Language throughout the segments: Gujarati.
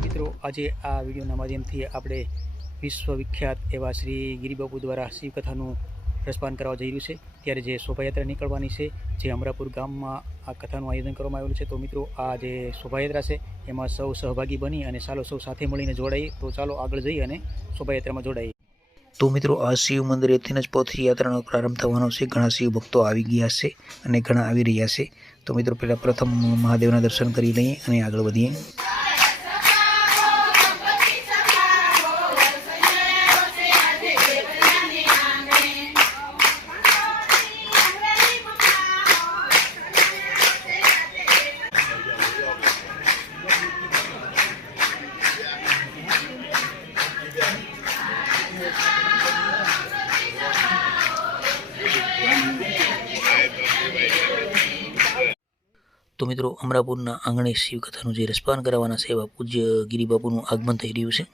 मित्रों आज आ वीडियो मध्यम थी आप विश्वविख्यात एवं श्री गिरिबापू द्वारा शिवकथा રસપાન કરવા જઈ રહ્યું છે. ત્યારે જે શોભાયાત્રા નીકળવાની છે, જે અમરાપુર ગામમાં આ કથાનું આયોજન કરવામાં આવેલું છે, તો મિત્રો આ જે શોભાયાત્રા છે, એમાં સૌ સહભાગી બની અને ચાલો સૌ સાથે મળીને જોડાઈએ. તો ચાલો આગળ જઈએ અને શોભાયાત્રામાં જોડાઈએ. તો મિત્રો, આ શિવ મંદિરેથી જ પથયાત્રાનો પ્રારંભ થવાનો છે. ઘણા શિવ ભક્તો આવી ગયા છે અને ઘણા આવી રહ્યા છે. તો મિત્રો, પહેલાં પ્રથમ મહાદેવના દર્શન કરી લઈએ અને આગળ વધીએ. તો મિત્રો, અમરાપુરના આંગણે શિવકથાનું જે રસપાન કરાવવાના છે એવા પૂજ્ય ગિરિબાપુનું આગમન થઈ રહ્યું છે.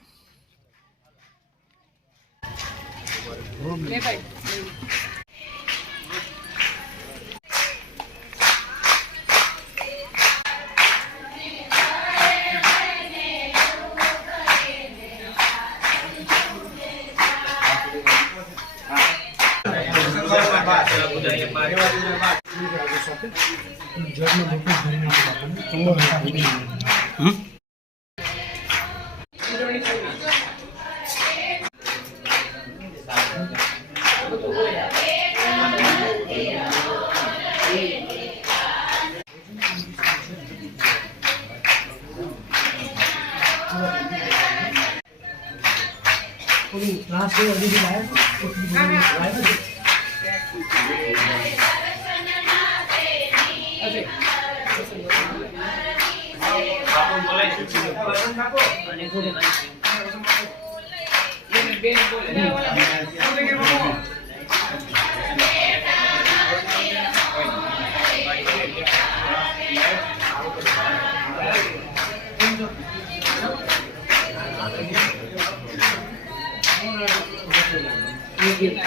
બેન બોલે gitu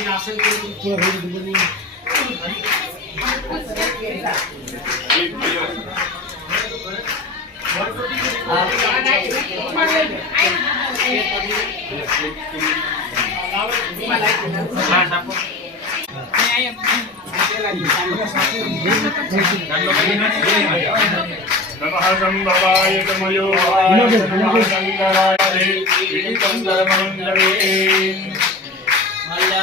Terima kasih. नमहसंभवाय तमयो नमः शङ्कराय विष्णुं धर्ममण्डले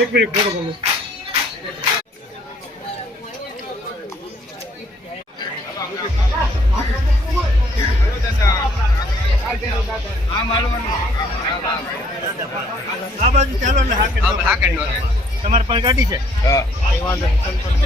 એક મિનિટ ફોટો બોલો. તમારે પણ ગાડી છે? વાંધો નહીં.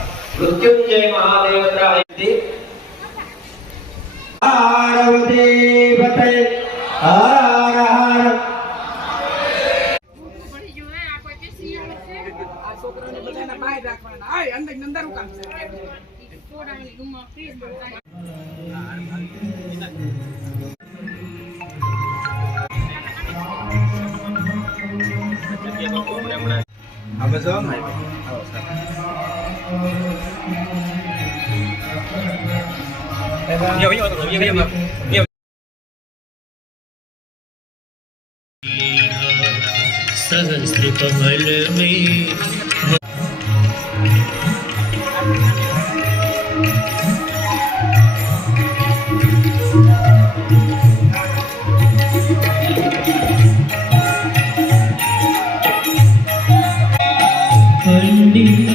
ಮೃತ್ಯುಂಜಯ ಮಹಾದೇವರ ಐತಿ ದೇವತೆ ಹರ ಹರ Amazon này. Oh, Iya, iya, iya, iya, iya. Сразу стрипом любви.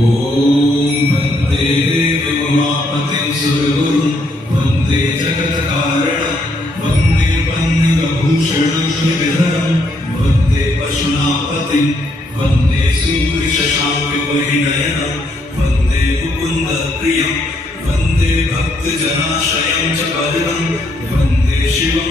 Oh. वंदे विमलापतिं सुरगुरुं वंदे जगत्कारणं, वंदे पन्नगभूषणं श्रीधरं वंदे पशुनापतिं, वंदे सूर्यशशाङ्कपरिणयनं वंदे च वरदं वंदे शिवं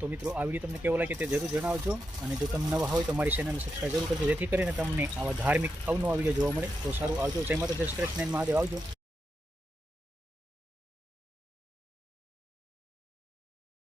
તો મિત્રો, આ વીડિયો તમને કેવો લાગે તે જરૂર જણાવજો. અને જો તમે નવા હોય તો મારી ચેનલને સબસ્ક્રાઈબ જરૂર કરજો, જેથી કરીને તમને આવા ધાર્મિક અવનવા વીડિયો જોવા મળે. તો સારું આવજો. જય માતા જય શ્રી કૃષ્ણ. મહાદેવ. આવજો.